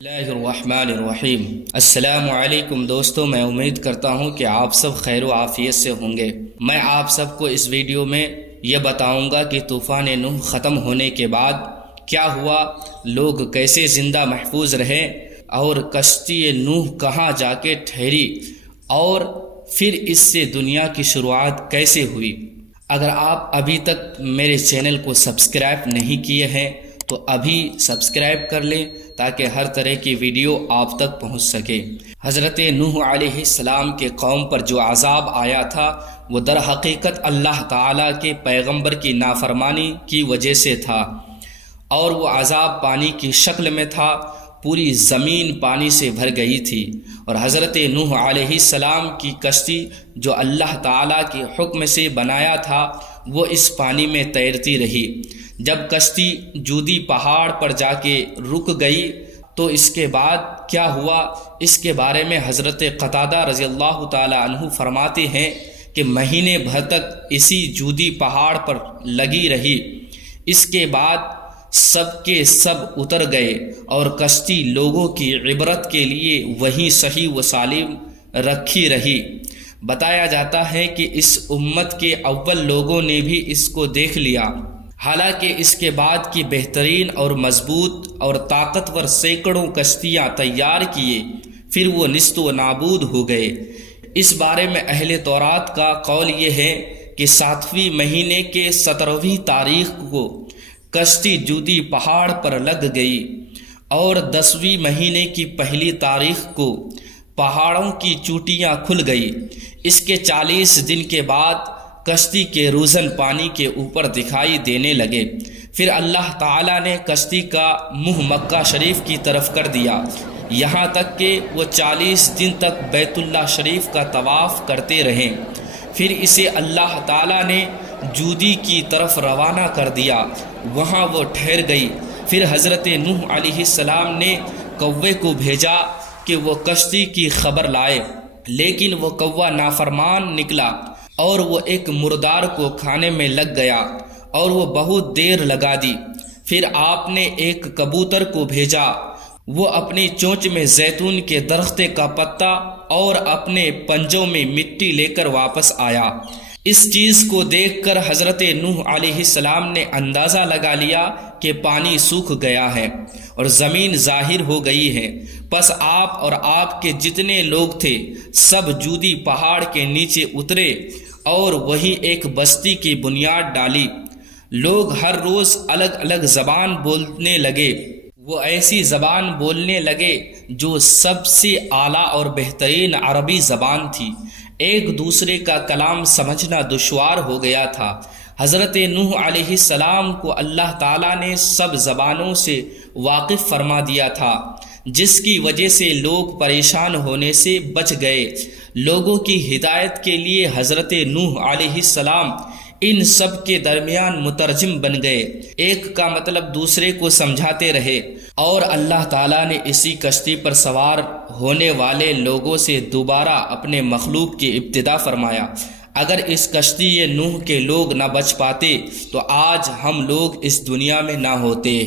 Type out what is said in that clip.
اللہ الرحمن الرحیم۔ السلام علیکم دوستو، میں امید کرتا ہوں کہ آپ سب خیر و عافیت سے ہوں گے۔ میں آپ سب کو اس ویڈیو میں یہ بتاؤں گا کہ طوفان نوح ختم ہونے کے بعد کیا ہوا، لوگ کیسے زندہ محفوظ رہے، اور کشتی نوح کہاں جا کے ٹھہری، اور پھر اس سے دنیا کی شروعات کیسے ہوئی۔ اگر آپ ابھی تک میرے چینل کو سبسکرائب نہیں کیے ہیں تو ابھی سبسکرائب کر لیں تاکہ ہر طرح کی ویڈیو آپ تک پہنچ سکے۔ حضرت نوح علیہ السلام کے قوم پر جو عذاب آیا تھا وہ در حقیقت اللہ تعالیٰ کے پیغمبر کی نافرمانی کی وجہ سے تھا، اور وہ عذاب پانی کی شکل میں تھا۔ پوری زمین پانی سے بھر گئی تھی، اور حضرت نوح علیہ السلام کی کشتی جو اللہ تعالیٰ کے حکم سے بنایا تھا وہ اس پانی میں تیرتی رہی۔ جب کشتی جودی پہاڑ پر جا کے رک گئی تو اس کے بعد کیا ہوا، اس کے بارے میں حضرت قتادہ رضی اللہ تعالی عنہ فرماتے ہیں کہ مہینے بھر تک اسی جودی پہاڑ پر لگی رہی۔ اس کے بعد سب کے سب اتر گئے، اور کشتی لوگوں کی عبرت کے لیے وہیں صحیح و سالم رکھی رہی۔ بتایا جاتا ہے کہ اس امت کے اول لوگوں نے بھی اس کو دیکھ لیا، حالانکہ اس کے بعد کی بہترین اور مضبوط اور طاقتور سینکڑوں کشتیاں تیار کیے، پھر وہ نیست و نابود ہو گئے۔ اس بارے میں اہل تورات کا قول یہ ہے کہ 7ویں مہینے کے 17ویں تاریخ کو کشتی جودی پہاڑ پر لگ گئی، اور 10ویں مہینے کی پہلی تاریخ کو پہاڑوں کی چوٹیاں کھل گئی۔ اس کے 40 دن کے بعد کشتی کے روزن پانی کے اوپر دکھائی دینے لگے۔ پھر اللہ تعالیٰ نے کشتی کا منہ مکہ شریف کی طرف کر دیا، یہاں تک کہ وہ 40 دن تک بیت اللہ شریف کا طواف کرتے رہے۔ پھر اسے اللہ تعالیٰ نے جودی کی طرف روانہ کر دیا، وہاں وہ ٹھہر گئی۔ پھر حضرت نوح علیہ السلام نے کوے کو بھیجا کہ وہ کشتی کی خبر لائے، لیکن وہ کوا نافرمان نکلا، اور وہ ایک مردار کو کھانے میں لگ گیا، اور وہ بہت دیر لگا دی۔ پھر آپ نے ایک کبوتر کو بھیجا، وہ اپنی چونچ میں زیتون کے درخت کا پتا اور اپنے پنجوں میں مٹی لے کر واپس آیا۔ اس چیز کو دیکھ کر حضرت نوح علیہ السلام نے اندازہ لگا لیا کہ پانی سوکھ گیا ہے اور زمین ظاہر ہو گئی ہے۔ پس آپ اور آپ کے جتنے لوگ تھے سب جودی پہاڑ کے نیچے اترے، اور وہی ایک بستی کی بنیاد ڈالی۔ لوگ ہر روز الگ الگ زبان بولنے لگے، وہ ایسی زبان بولنے لگے جو سب سے اعلیٰ اور بہترین عربی زبان تھی۔ ایک دوسرے کا کلام سمجھنا دشوار ہو گیا تھا۔ حضرت نوح علیہ السلام کو اللہ تعالیٰ نے سب زبانوں سے واقف فرما دیا تھا، جس کی وجہ سے لوگ پریشان ہونے سے بچ گئے۔ لوگوں کی ہدایت کے لیے حضرت نوح علیہ السلام ان سب کے درمیان مترجم بن گئے، ایک کا مطلب دوسرے کو سمجھاتے رہے، اور اللہ تعالیٰ نے اسی کشتی پر سوار ہونے والے لوگوں سے دوبارہ اپنے مخلوق کی ابتدا فرمایا۔ اگر اس کشتی نوح کے لوگ نہ بچ پاتے تو آج ہم لوگ اس دنیا میں نہ ہوتے۔